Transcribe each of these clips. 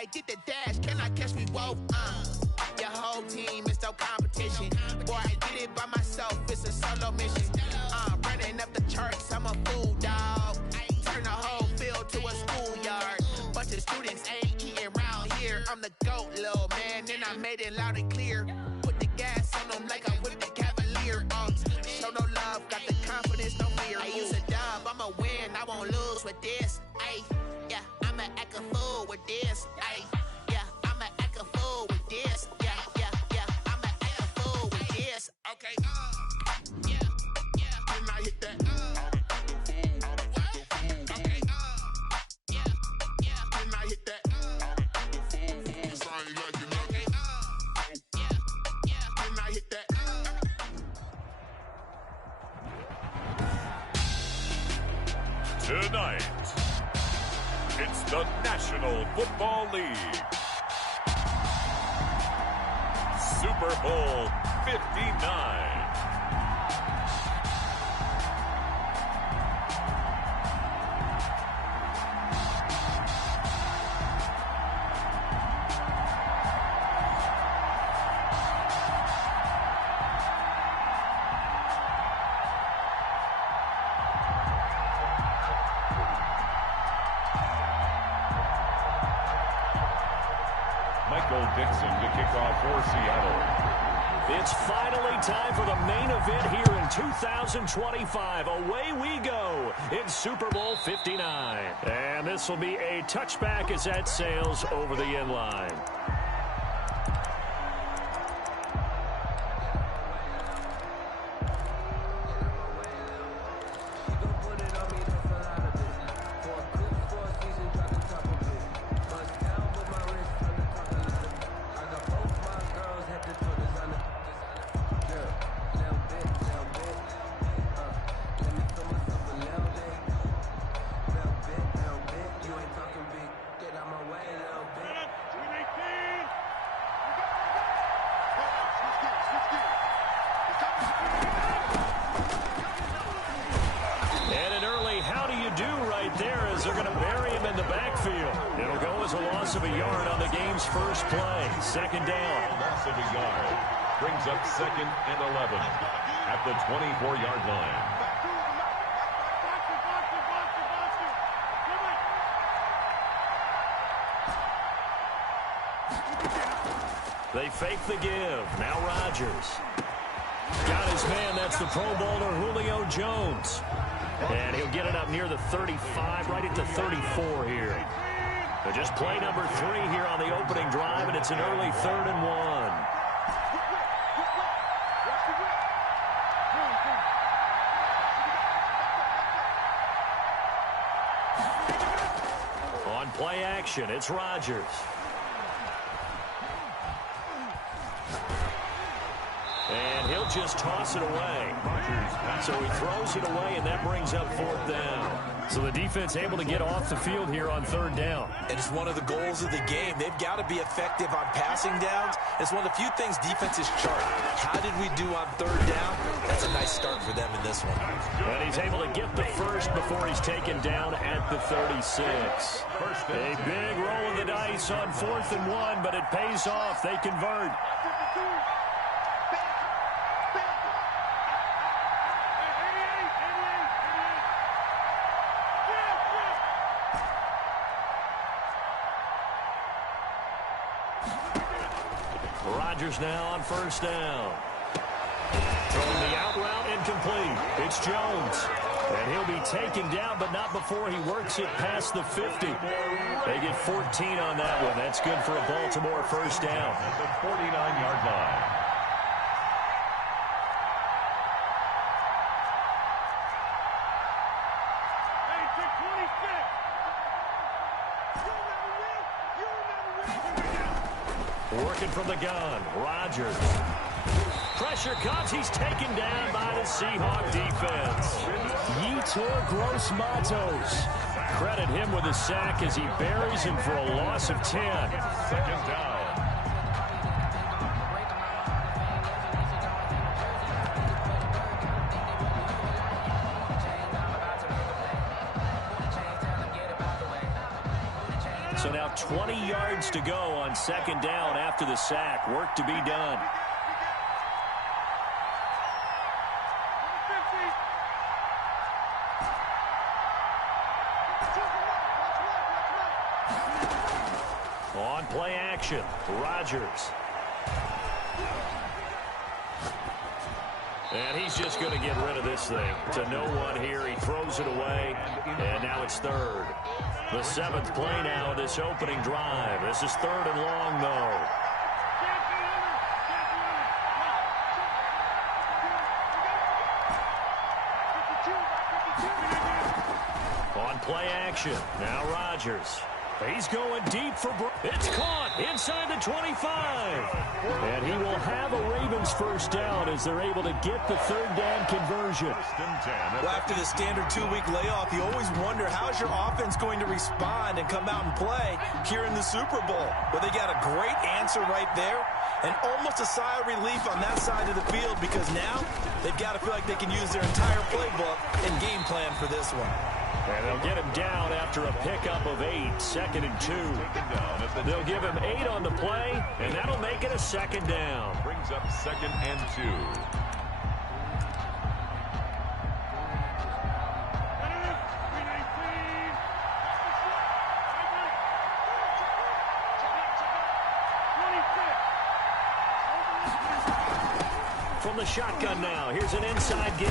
like, get the dash, can I catch me both? Your whole team is no competition. Boy, I did it by myself, it's a solo mission. Running up the charts, I'm a fool, dog. Turn the whole field to a schoolyard. Bunch of students ain't eating around here. I'm the GOAT, little man, and I made it loud and clear. Put the gas on them like I'm with the Cavalier. Show no love, got the confidence, no fear. I use a dub, I'ma win, I won't lose with this. Ay, yeah, I'ma act a fool with this. Ay, yeah, I'ma act a fool with this. Yeah, yeah, yeah, I'ma act a fool with this. Okay, yeah, yeah, and I hit that. Okay, yeah, yeah, and I hit that. Tonight, it's the National Football League Super Bowl 59. Dixon to kick off for Seattle. It's finally time for the main event here in 2025. Away we go in Super Bowl 59. And this will be a touchback as that sails over the end line. Of a yard on the game's first play. Second down. Loss of a yard brings up 2nd and 11 at the 24-yard line. They fake the give. Now Rodgers. Got his man. That's the Pro Bowler Julio Jones. And he'll get it up near the 35, right at the 34 here. Just play number 3 here on the opening drive, and it's an early 3rd and 1. On play action, it's Rodgers. And he'll just toss it away. So he throws it away, and that brings up 4th down. So the defense able to get off the field here on 3rd down. And it's one of the goals of the game. They've got to be effective on passing downs. It's one of the few things defenses chart. How did we do on 3rd down? That's a nice start for them in this one. And he's able to get the first before he's taken down at the 36. A big roll of the dice on 4th and 1, but it pays off. They convert. Rodgers now on 1st down. Throwing the out route incomplete. It's Jones. And he'll be taken down, but not before he works it past the 50. They get 14 on that one. That's good for a Baltimore 1st down. At the 49-yard line. Working from the gun, Rodgers. Pressure comes, he's taken down by the Seahawk defense. Yetur Gross-Matos. Credit him with a sack as he buries him for a loss of 10. 2nd down. So now 20 yards to go on second down after the sack. Work to be done. On play action, Rodgers. And he's just going to get rid of this thing. To no one here. He throws it away. And now it's third. The seventh play now of this opening drive. This is third and long, though. On play action. Now Rodgers. He's going deep for it's caught inside the 25. And he will have a Ravens first down as they're able to get the third down conversion. Well, after the standard 2-week layoff, you always wonder how's your offense going to respond and come out and play here in the Super Bowl. Well, they got a great answer right there and almost a sigh of relief on that side of the field because now they've got to feel like they can use their entire playbook and game plan for this one. And they'll get him down after a pickup of 8, 2nd and 2. They'll give him 8 on the play, and that'll make it a second down. Brings up 2nd and 2. From the shotgun now, here's an inside give.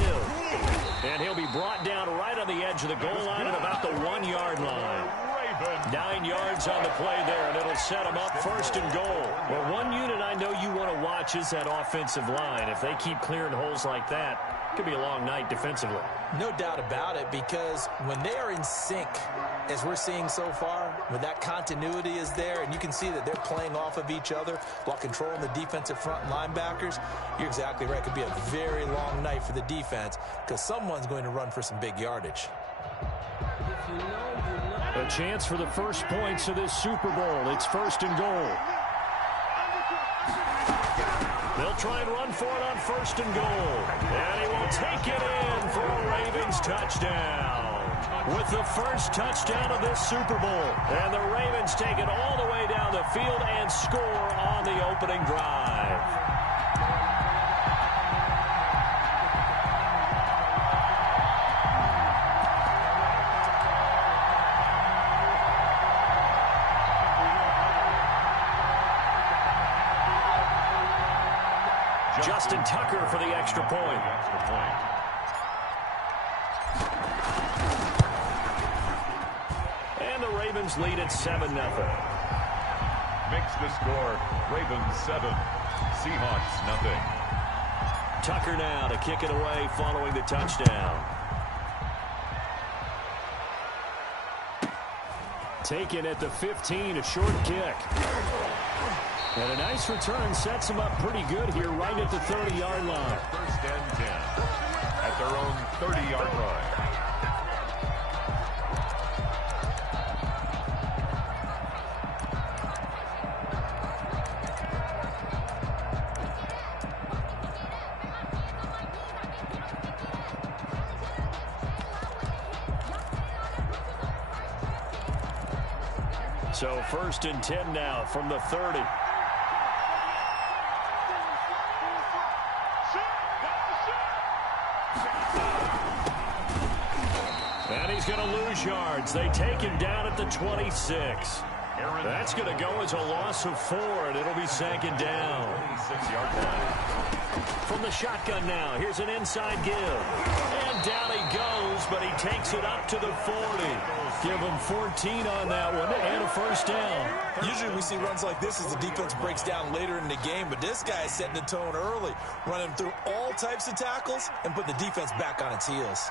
And he'll be brought down right on the edge of the goal line at about the 1-yard line. 9 yards on the play there, and it'll set him up first and goal. Well, one unit I know you want to watch is that offensive line. If they keep clearing holes like that, it could be a long night defensively. No doubt about it, because when they are in sync, as we're seeing so far, when that continuity is there, and you can see that they're playing off of each other while controlling the defensive front linebackers, you're exactly right. It could be a very long night for the defense because someone's going to run for some big yardage. A chance for the first points of this Super Bowl. It's first and goal. They'll try and run for it on first and goal. And he will take it in for a Ravens touchdown. With the first touchdown of this Super Bowl. And the Ravens take it all the way down the field and score on the opening drive. Justin Tucker for the extra point. And the Ravens lead at 7-0. Makes the score, Ravens 7, Seahawks nothing. Tucker now to kick it away following the touchdown. Taken at the 15, a short kick. And a nice return sets him up pretty good here right at the 30-yard line. First and 10 at their own 30-yard line. So first and 10 now from the 30. And he's going to lose yards. They take him down at the 26. That's going to go as a loss of 4, and it'll be second down. 26-yard line. From the shotgun now, here's an inside give. And down he goes, but he takes it up to the 40. Give him 14 on that one and a first down. Usually we see runs like this as the defense breaks down later in the game, but this guy is setting the tone early, running through all types of tackles and put the defense back on its heels.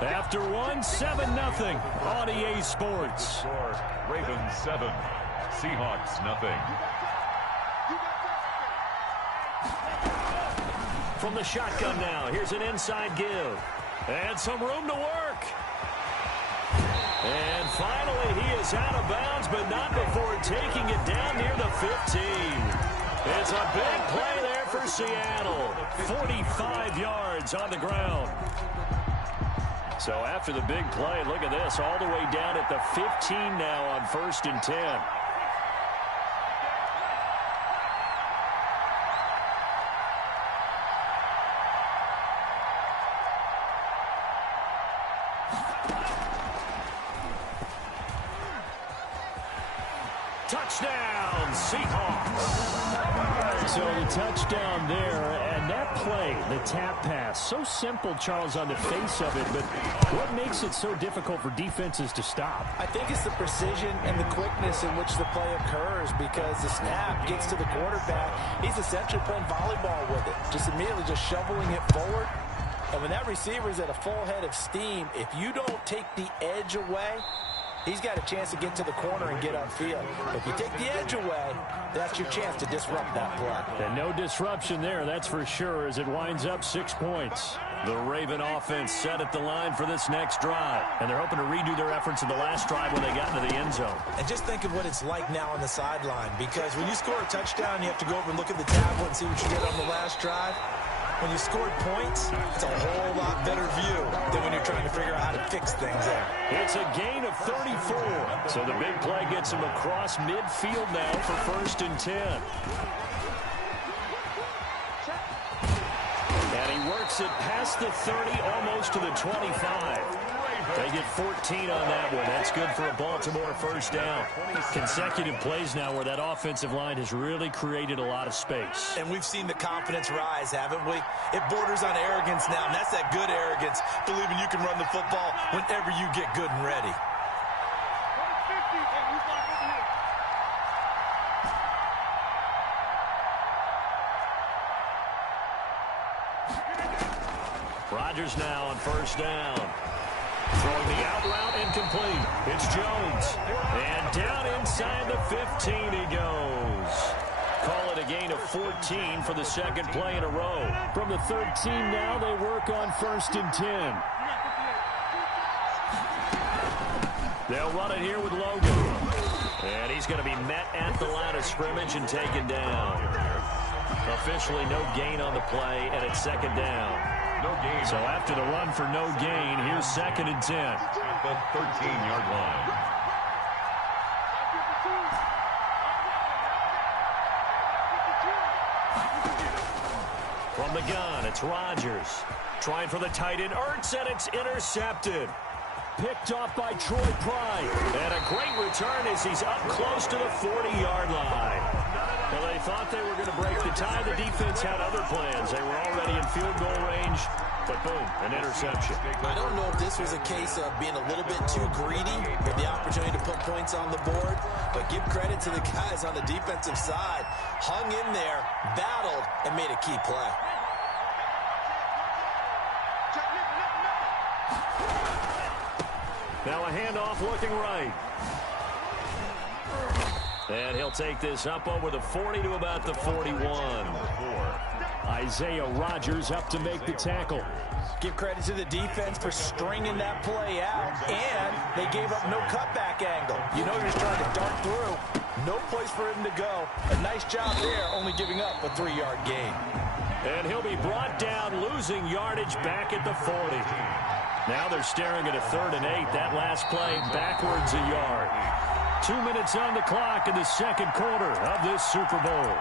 After 7-0 on EA Sports. Score, Ravens 7, Seahawks nothing. From the shotgun now, here's an inside give. And some room to work. And finally, he is out of bounds, but not before taking it down near the 15. It's a big play there for Seattle. 45 yards on the ground. So after the big play, look at this, all the way down at the 15 now on 1st and 10. Touchdown, Seahawks. So the touchdown there, and that play, the tap pass, so simple, Charles, on the face of it, but what makes it so difficult for defenses to stop? I think it's the precision and the quickness in which the play occurs, because the snap gets to the quarterback. He's essentially playing volleyball with it, just immediately just shoveling it forward. And when that receiver is at a full head of steam, if you don't take the edge away, he's got a chance to get to the corner and get upfield. If you take the edge away, that's your chance to disrupt that play. And no disruption there, that's for sure, as it winds up 6 points. The Raven offense set at the line for this next drive, and they're hoping to redo their efforts in the last drive when they got into the end zone. And just think of what it's like now on the sideline, because when you score a touchdown, you have to go over and look at the tablet and see what you did on the last drive. When you scored points, it's a whole lot better view than when you're trying to figure out how to fix things there. It's a gain of 34. So the big play gets him across midfield now for 1st and 10. And he works it past the 30, almost to the 25. They get 14 on that one. That's good for a Baltimore first down. Consecutive plays now where that offensive line has really created a lot of space. And we've seen the confidence rise, haven't we? It borders on arrogance now, and that's that good arrogance, believing you can run the football whenever you get good and ready. Rodgers now on first down. Throwing the out route incomplete. It's Jones. And down inside the 15 he goes. Call it a gain of 14 for the second play in a row. From the 13 now, they work on 1st and 10. They'll run it here with Logan. And he's going to be met at the line of scrimmage and taken down. Officially no gain on the play, and it's second down. No gain. So after the run for no gain, here's 2nd and 10. At the 13-yard line. From the gun, it's Rodgers. Trying for the tight end, Ertz, and it's intercepted. Picked off by Troy Pride. And a great return as he's up close to the 40-yard line. Well, they thought they were going to break the tie. The defense had other plans. They were already in field goal range, but boom, an interception. I don't know if this was a case of being a little bit too greedy with the opportunity to put points on the board, but give credit to the guys on the defensive side. Hung in there, battled, and made a key play. Now a handoff looking right. And he'll take this up over the 40 to about the 41. Isaiah Rodgers up to make the tackle. Give credit to the defense for stringing that play out, and they gave up no cutback angle. You know, you're just trying to dart through. No place for him to go. A nice job there, only giving up a 3-yard gain. And he'll be brought down, losing yardage back at the 40. Now they're staring at a 3rd and 8. That last play backwards a yard. 2 minutes on the clock in the second quarter of this Super Bowl.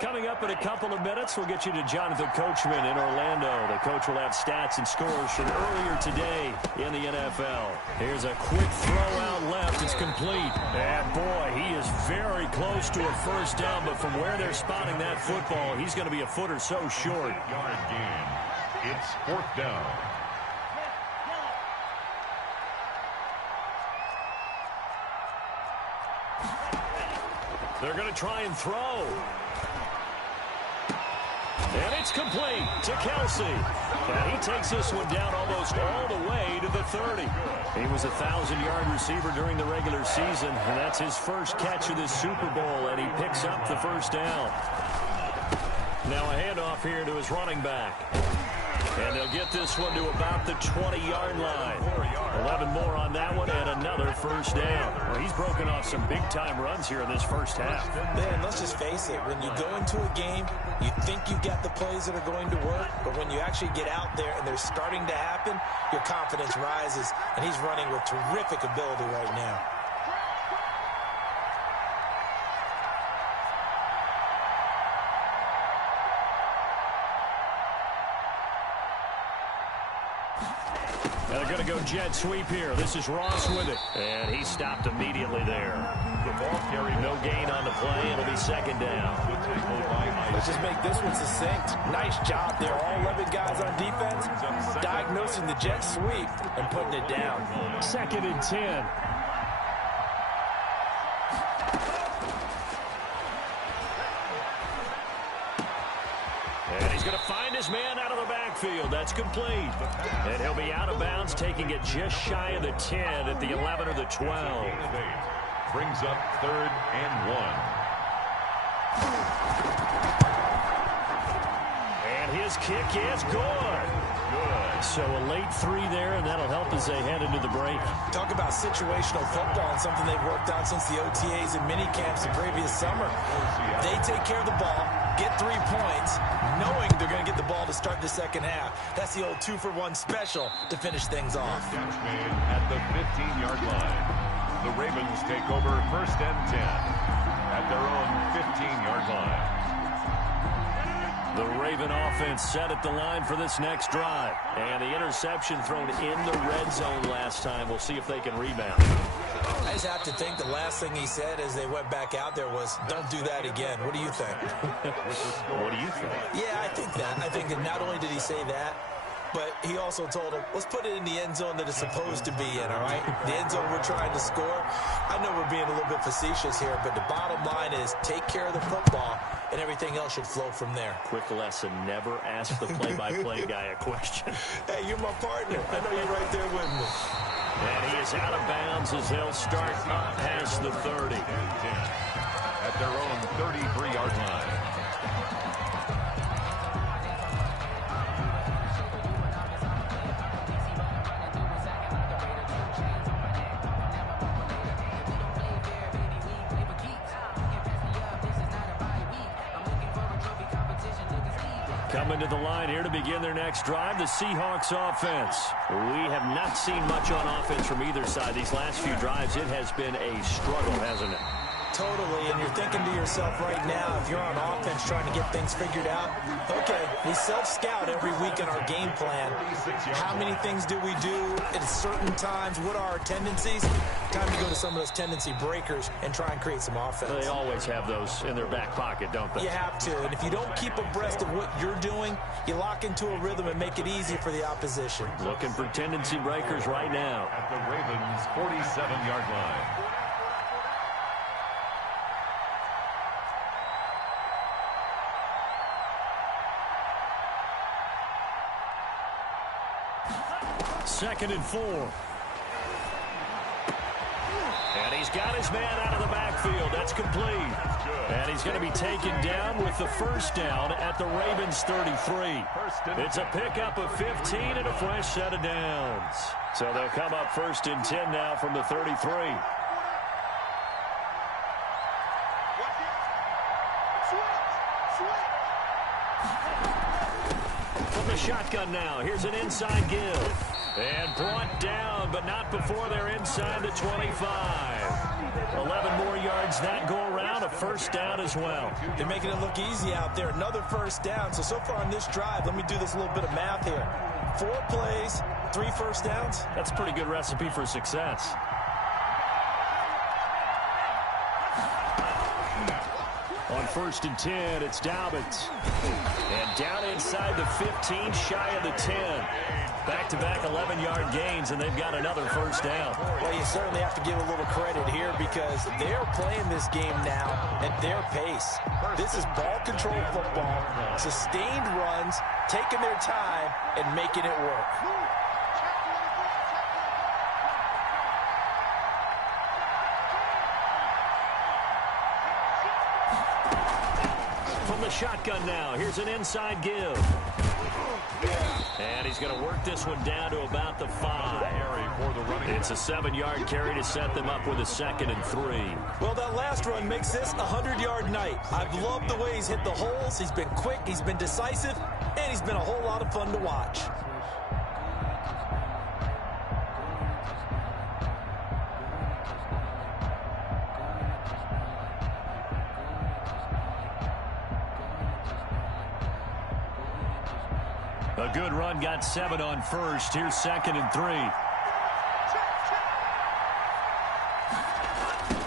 Coming up in a couple of minutes, we'll get you to Jonathan Coachman in Orlando. The coach will have stats and scores from earlier today in the NFL. Here's a quick throw out left. It's complete. And boy, he is very close to a first down, but from where they're spotting that football, he's going to be a foot or so short. Yard gain. It's 4th down. They're going to try and throw. And it's complete to Kelsey. And he takes this one down almost all the way to the 30. He was a 1,000-yard receiver during the regular season, and that's his first catch of this Super Bowl, and he picks up the first down. Now a handoff here to his running back. And they'll get this one to about the 20-yard line. 11 more on that one and another first down. Well, he's broken off some big-time runs here in this first half. Man, let's just face it. When you go into a game, you think you've got the plays that are going to work, but when you actually get out there and they're starting to happen, your confidence rises, and he's running with terrific ability right now. They're going to go jet sweep here. This is Ross with it. And he stopped immediately there. The ball carried, no gain on the play. It'll be second down. Let's just make this one succinct. Nice job there. All 11 guys on defense diagnosing the jet sweep and putting it down. 2nd and 10. And he's going to find his man out of the backfield. That's complete. And he'll be out of bounds, taking it just shy of the 10 at the 11 or the 12. Brings up 3rd and 1. And his kick is good. So a late 3 there, and that'll help as they head into the break. Talk about situational football and something they've worked on since the OTAs and mini camps the previous summer. They take care of the ball, get 3 points, knowing they're going to get the ball to start the second half. That's the old 2-for-1 special to finish things off. Catch made at the 15-yard line. The Ravens take over 1st and 10 at their own 15-yard line. The Raven offense set at the line for this next drive. And the interception thrown in the red zone last time. We'll see if they can rebound. I just have to think the last thing he said as they went back out there was, don't do that again. What do you think? What do you think? Yeah, I think that. I think that not only did he say that, but he also told him, let's put it in the end zone that it's supposed to be in, all right? The end zone we're trying to score. I know we're being a little bit facetious here, but the bottom line is take care of the football, and everything else should flow from there. Quick lesson, never ask the play-by-play guy a question. Hey, you're my partner. I know you're right there with me. And he is out of bounds as they'll start up past the 30. At their own 33-yard line. Coming to the line here to begin their next drive, the Seahawks offense. We have not seen much on offense from either side. These last few drives, it has been a struggle, hasn't it? Totally, and you're thinking to yourself right now, if you're on offense trying to get things figured out, okay, we self-scout every week in our game plan. How many things do we do at certain times? What are our tendencies? Time to go to some of those tendency breakers and try and create some offense. They always have those in their back pocket, don't they? You have to, and if you don't keep abreast of what you're doing, you lock into a rhythm and make it easy for the opposition. Looking for tendency breakers right now. At the Ravens' 47-yard line. Second and 4. And he's got his man out of the backfield. That's complete. And he's going to be taken down with the first down at the Ravens 33. It's a pickup of 15 and a fresh set of downs. So they'll come up 1st and 10 now from the 33. From the shotgun now, here's an inside give. And brought down, but not before they're inside the 25. 11 more yards that go around, a first down as well. They're making it look easy out there. Another first down. So far on this drive, let me do this little bit of math here. 4 plays, 3 first downs. That's a pretty good recipe for success. On 1st and 10, it's Dobbins. And down inside the 15, shy of the 10. Back-to-back 11-yard gains, and they've got another first down. Well, you certainly have to give a little credit here because they're playing this game now at their pace. This is ball control football, sustained runs, taking their time, and making it work. From the shotgun now, here's an inside give. And he's going to work this one down to about the 5. It's a 7-yard carry to set them up with a 2nd and 3. Well, that last run makes this a 100-yard night. I've loved the way he's hit the holes. He's been quick, he's been decisive, and he's been a whole lot of fun to watch. A good run, got 7 on first. Here's 2nd and 3.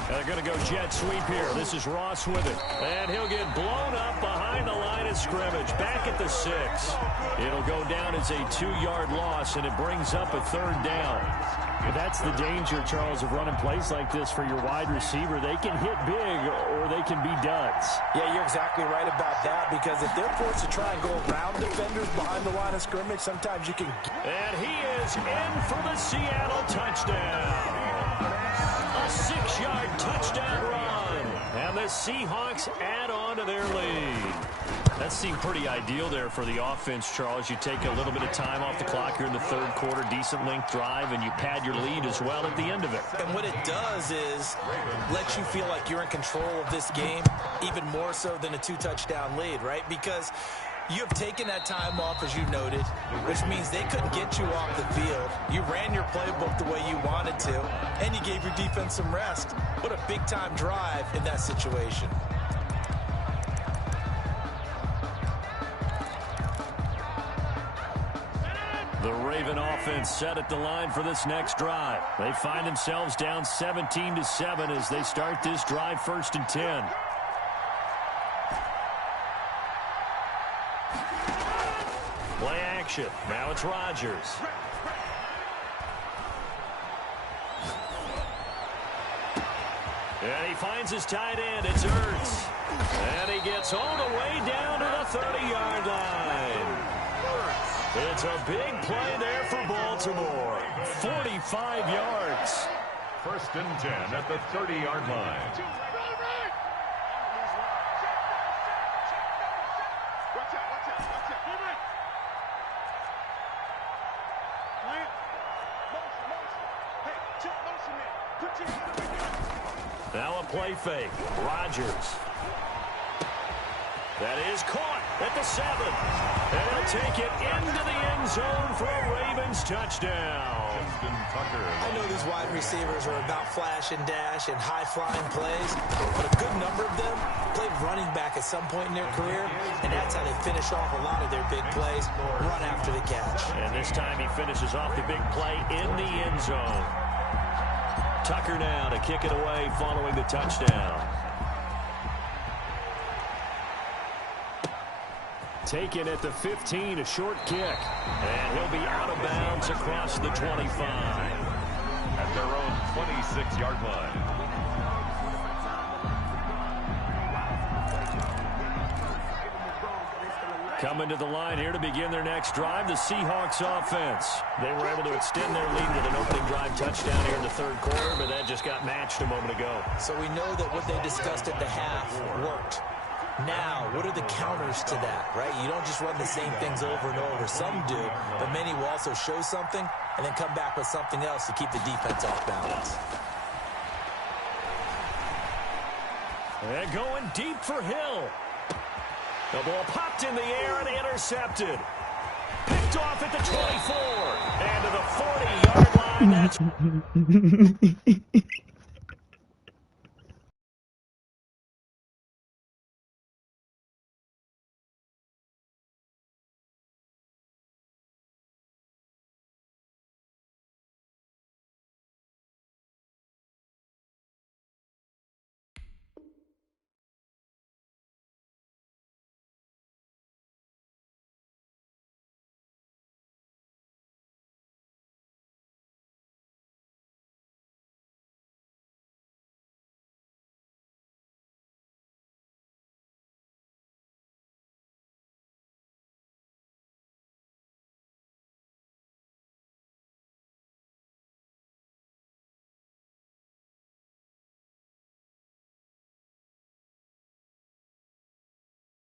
They're going to go jet sweep here. This is Ross with it. And he'll get blown up behind the line of scrimmage. Back at the 6. It'll go down as a 2-yard loss, and it brings up a 3rd down. But that's the danger, Charles, of running plays like this for your wide receiver. They can hit big or they can be duds. Yeah, you're exactly right about that, because if they're forced to try and go around defenders behind the line of scrimmage, sometimes you can... And he is in for the Seattle touchdown. A 6-yard touchdown run. And the Seahawks add on to their lead. That seemed pretty ideal there for the offense, Charles. You take a little bit of time off the clock here in the 3rd quarter, decent length drive, and you pad your lead as well at the end of it. And what it does is let you feel like you're in control of this game, even more so than a 2-touchdown lead, right? Because you have taken that time off, as you noted, which means they couldn't get you off the field. You ran your playbook the way you wanted to, and you gave your defense some rest. What a big-time drive in that situation. The Raven offense set at the line for this next drive. They find themselves down 17-7 as they start this drive, 1st and 10. Play action. Now it's Rodgers. And he finds his tight end. It's Ertz. And he gets all the way down to the 30-yard line. It's a big play there for Baltimore. 45 yards. 1st and 10 at the 30-yard line. Now a play fake. Rodgers. That is caught at the 7. And he'll take it into the end zone for a Ravens touchdown. I know these wide receivers are about flash and dash and high-flying plays, but a good number of them played running back at some point in their career, and that's how they finish off a lot of their big plays, run after the catch. And this time he finishes off the big play in the end zone. Tucker now to kick it away following the touchdown. Taken at the 15, a short kick. And he'll be out of bounds across the 25. At their own 26-yard line. Coming to the line here to begin their next drive, the Seahawks offense. They were able to extend their lead with an opening drive touchdown here in the 3rd quarter, but that just got matched a moment ago. So we know that what they discussed at the half worked. Now, what are the counters to that, right? You don't just run the same things over and over. Some do, but many will also show something and then come back with something else to keep the defense off balance. And going deep for Hill. The ball popped in the air and intercepted. Picked off at the 24. And to the 40-yard line. That's...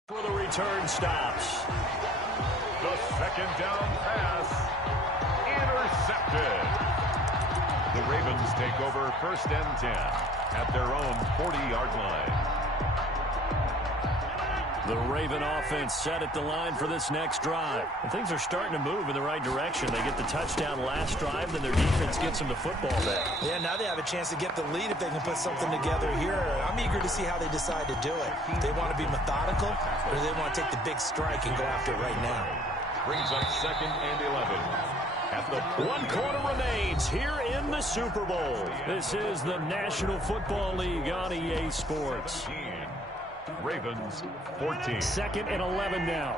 For the return stops. The second down pass. Intercepted. The Ravens take over first and 10 at their own 40-yard line. The Raven offense set at the line for this next drive. And things are starting to move in the right direction. They get the touchdown last drive, then their defense gets them the football back. Yeah, now they have a chance to get the lead if they can put something together here. I'm eager to see how they decide to do it. Do they want to be methodical, or do they want to take the big strike and go after it right now? Brings up second and 11. At the 1 quarter remains here in the Super Bowl. This is the National Football League on EA Sports. Ravens 14. Second and 11 now.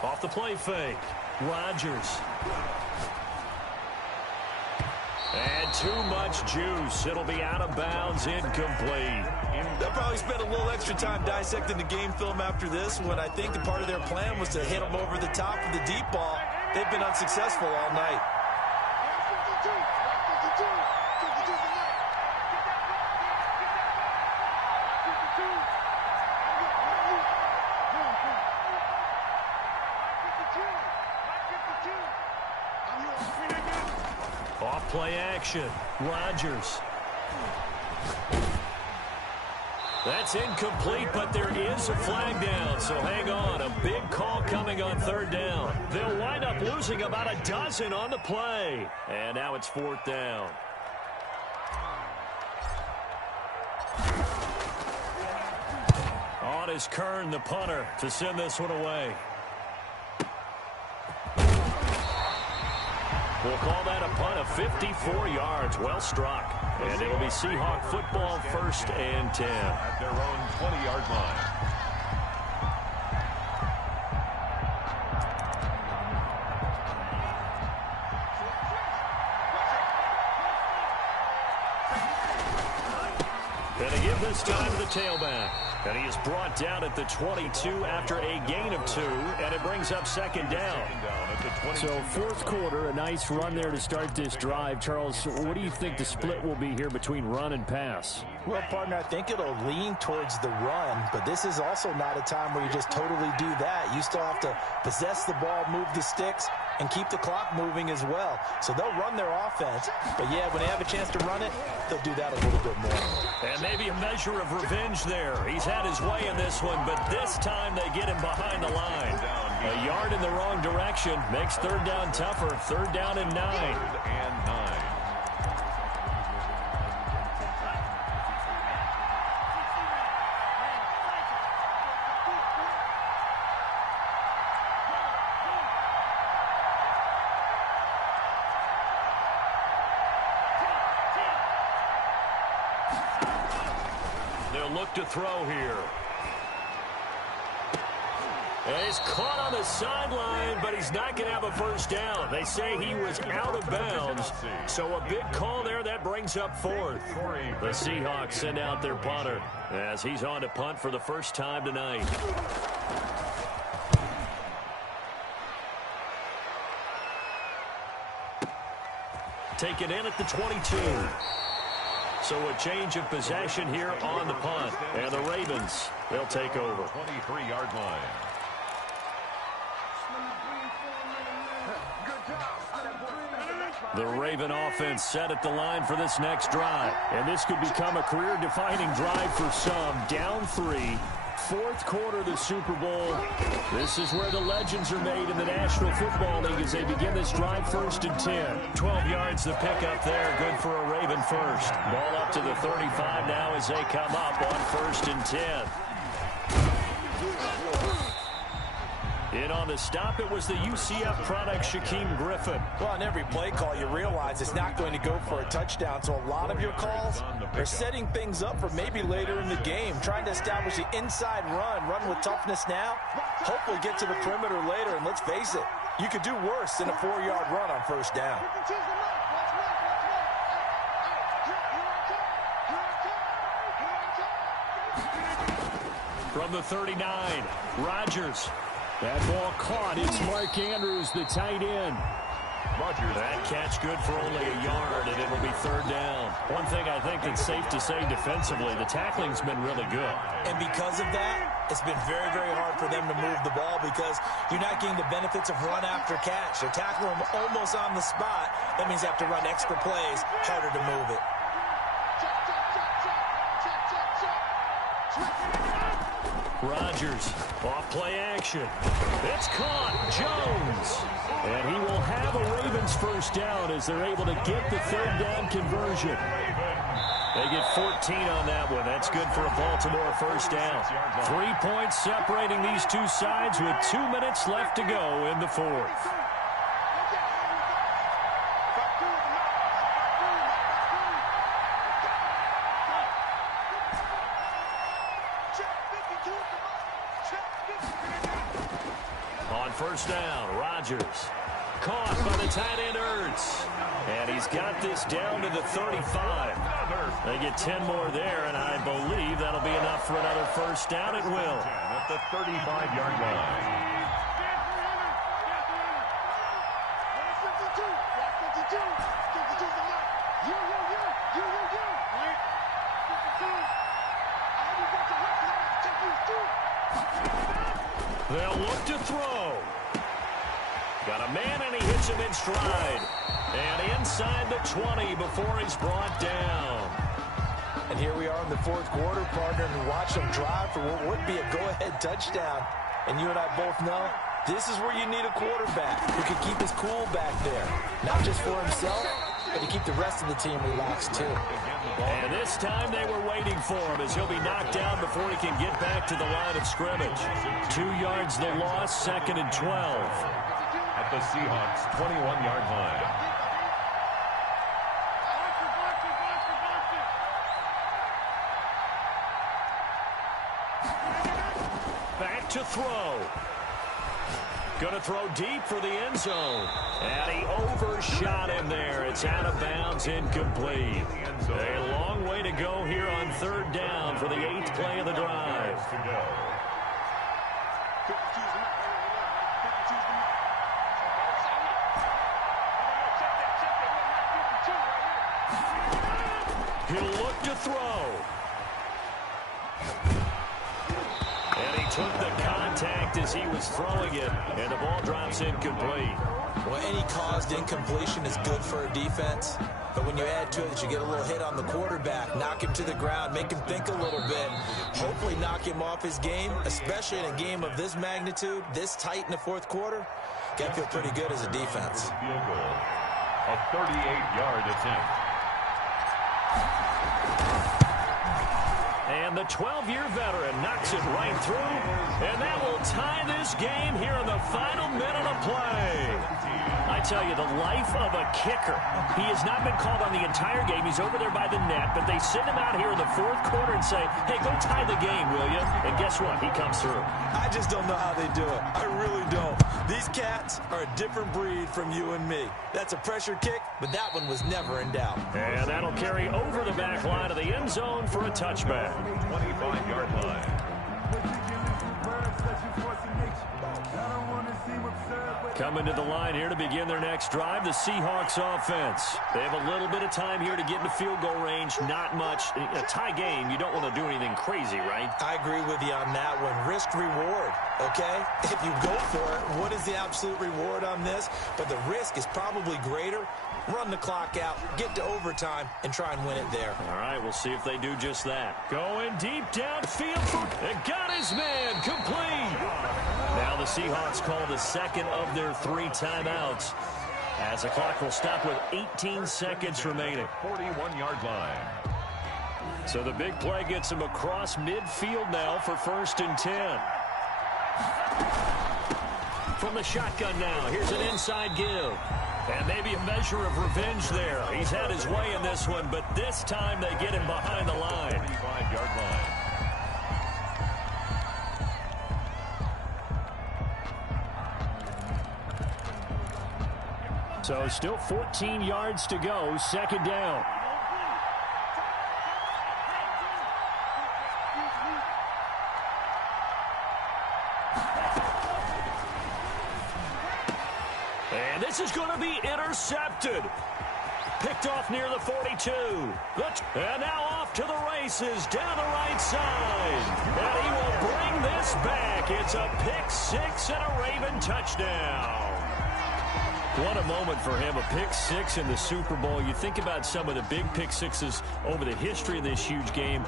Off the play fake. Rodgers. And too much juice. It'll be out of bounds, incomplete. They'll probably spend a little extra time dissecting the game film after this when I think the part of their plan was to hit them over the top of the deep ball. They've been unsuccessful all night. Off play action. Rodgers. That's incomplete, but there is a flag down, so hang on. A big call coming on third down. They'll wind up losing about a dozen on the play. And now it's fourth down. On is Kern, the punter, to send this one away. We'll call that a punt of 54 yards. Well struck. And it'll be Seahawk football, first and 10. At their own 20-yard line. And they give this time to the tailback. And he is brought down at the 22 after a gain of 2, and it brings up second down. So fourth quarter, a nice run there to start this drive. Charles, what do you think the split will be here between run and pass? Well, partner, I think it'll lean towards the run, but this is also not a time where you just totally do that. You still have to possess the ball, move the sticks, and keep the clock moving as well. So they'll run their offense, but yeah, when they have a chance to run it, they'll do that a little bit more. And maybe a measure of revenge there. He's had his way in this one, but this time they get him behind the line. A yard in the wrong direction makes third down tougher. Third down and 9. Third and 9. They'll look to throw here. And he's caught on the sideline, but he's not going to have a first down. They say he was out of bounds, so a big call there. That brings up fourth. The Seahawks send out their punter as he's on to punt for the first time tonight. Taken in at the 22. So a change of possession here on the punt. And the Ravens, they'll take over. 23-yard line. The Raven offense set at the line for this next drive. And this could become a career-defining drive for some. Down 3. Fourth quarter of the Super Bowl. This is where the legends are made in the National Football League as they begin this drive, first and 10. 12 yards the pickup there. Good for a Raven first. Ball up to the 35 now as they come up on first and 10. In on the stop, it was the UCF product, Shaquem Griffin. Well, on every play call, you realize it's not going to go for a touchdown. So a lot of your calls are setting things up for maybe later in the game, trying to establish the inside run with toughness now, hopefully get to the perimeter later. And let's face it, you could do worse than a 4-yard run on first down. From the 39, Rodgers. That ball caught. It's Mark Andrews, the tight end. That catch good for only a yard, and it'll be third down. One thing I think that's safe to say defensively, the tackling's been really good. And because of that, it's been very, very hard for them to move the ball because you're not getting the benefits of run after catch. They're tackling them almost on the spot. That means they have to run extra plays, harder to move it. Rodgers, off play action. It's caught. Jones. And he will have a Ravens first down as they're able to get the third down conversion. They get 14 on that one. That's good for a Baltimore first down. 3 points separating these two sides with 2 minutes left to go in the fourth. On first down, Rodgers. Caught by the tight end, Ertz. And he's got this down to the 35. They get 10 more there, and I believe that'll be enough for another first down. It will. At the 35-yard line. They'll look to throw. Got a man, and he hits him in stride. And inside the 20 before he's brought down. And here we are in the fourth quarter, partner, and watch them drive for what would be a go-ahead touchdown. And you and I both know this is where you need a quarterback who can keep his cool back there. Not just for himself, but to keep the rest of the team relaxed, too. And this time they were waiting for him as he'll be knocked down before he can get back to the line of scrimmage. 2 yards the loss, 2nd and 12. At the Seahawks' 21-yard line. Back to throw. Going to throw deep for the end zone. And he overshot him there. It's out of bounds, incomplete. A long way to go here on third down for the 8th play of the drive. He'll look to throw. And he took the contact as he was throwing it, and the ball drops incomplete. Well, any caused incompletion is good for a defense, but when you add to it that you get a little hit on the quarterback, knock him to the ground, make him think a little bit, hopefully knock him off his game, especially in a game of this magnitude, this tight in the fourth quarter, got to feel pretty good as a defense. Field goal. A 38-yard attempt. And the 12-year veteran knocks it right through, and that will tie this game here in the final minute of play. I tell you, the life of a kicker. He has not been called on the entire game. He's over there by the net, but they send him out here in the fourth quarter and say, hey, go tie the game, will you? And guess what? He comes through. I just don't know how they do it. I really don't. These cats are a different breed from you and me. That's a pressure kick, but that one was never in doubt. And that'll carry over the back line of the end zone for a touchback. 25-yard line. Coming to the line here to begin their next drive, the Seahawks offense. They have a little bit of time here to get into field goal range. Not much. A tie game, you don't want to do anything crazy, right? I agree with you on that one. Risk reward, okay? If you go for it, what is the absolute reward on this? But the risk is probably greater. Run the clock out, get to overtime, and try and win it there. All right, we'll see if they do just that. Going deep downfield. It got his man complete. Now the Seahawks call the second of their 3 timeouts as the clock will stop with 18 seconds remaining. 41-yard line. So the big play gets him across midfield now for 1st and 10. From the shotgun now, here's an inside give. And maybe a measure of revenge there. He's had his way in this one, but this time they get him behind the line. 35-yard line. So still 14 yards to go, 2nd down. This is going to be intercepted. Picked off near the 42. And now off to the races down the right side. And he will bring this back. It's a pick six and a Raven touchdown. What a moment for him, a pick six in the Super Bowl. You think about some of the big pick sixes over the history of this huge game.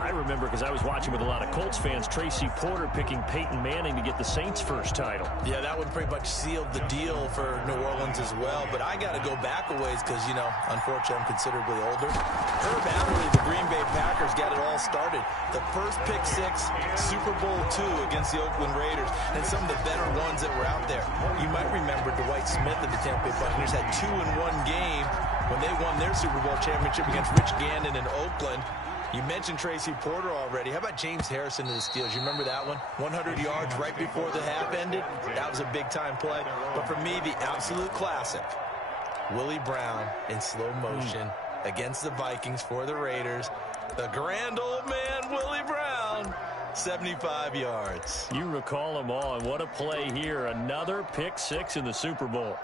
I remember, because I was watching with a lot of Colts fans, Tracy Porter picking Peyton Manning to get the Saints' first title. Yeah, that one pretty much sealed the deal for New Orleans as well. But I got to go back a ways because, you know, unfortunately I'm considerably older. Herb Adderley, the Green Bay Packers, got it all started. The first pick six, Super Bowl II against the Oakland Raiders, and some of the better ones that were out there. You might remember Dwight Smith of the Tampa Bay Buccaneers had 2 in one game when they won their Super Bowl championship against Rich Gannon in Oakland. You mentioned Tracy Porter already. How about James Harrison of the Steelers? You remember that one? 100 yards right before the half ended. That was a big-time play. But for me, the absolute classic, Willie Brown in slow motion against the Vikings for the Raiders. The grand old man, Willie Brown, 75 yards. You recall them all, and what a play here. Another pick six in the Super Bowl.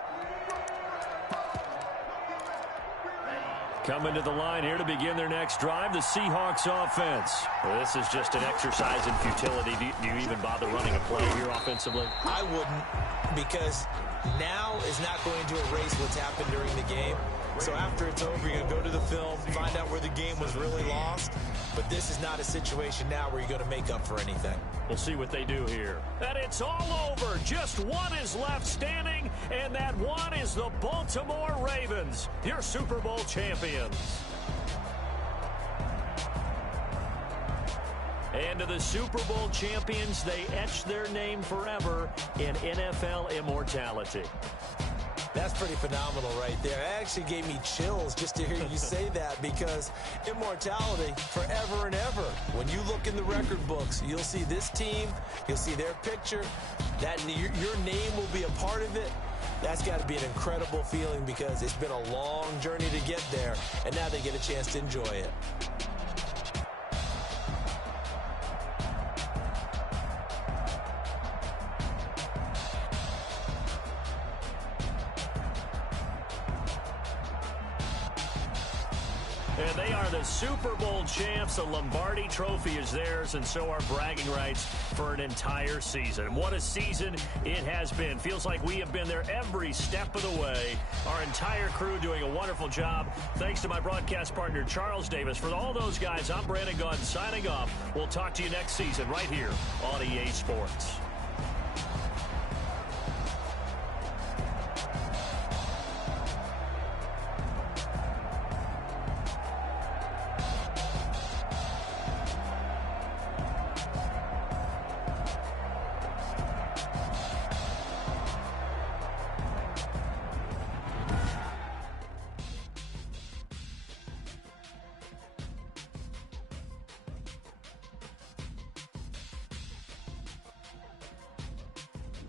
Coming to the line here to begin their next drive, the Seahawks offense. Well, this is just an exercise in futility. Do you even bother running a play here offensively? I wouldn't, because now is not going to erase what's happened during the game. So after it's over, you're going to go to the film, find out where the game was really lost. But this is not a situation now where you're going to make up for anything. We'll see what they do here. And it's all over. Just one is left standing, and that one is the Baltimore Ravens, your Super Bowl champions. And to the Super Bowl champions, they etch their name forever in NFL immortality. That's pretty phenomenal right there. It actually gave me chills just to hear you say that, because immortality forever and ever. When you look in the record books, you'll see this team, you'll see their picture, that your name will be a part of it. That's got to be an incredible feeling, because it's been a long journey to get there, and now they get a chance to enjoy it. And they are the Super Bowl champs. The Lombardi Trophy is theirs, and so are bragging rights for an entire season. What a season it has been. Feels like we have been there every step of the way. Our entire crew doing a wonderful job. Thanks to my broadcast partner, Charles Davis. For all those guys, I'm Brandon Gaudin signing off. We'll talk to you next season right here on EA Sports.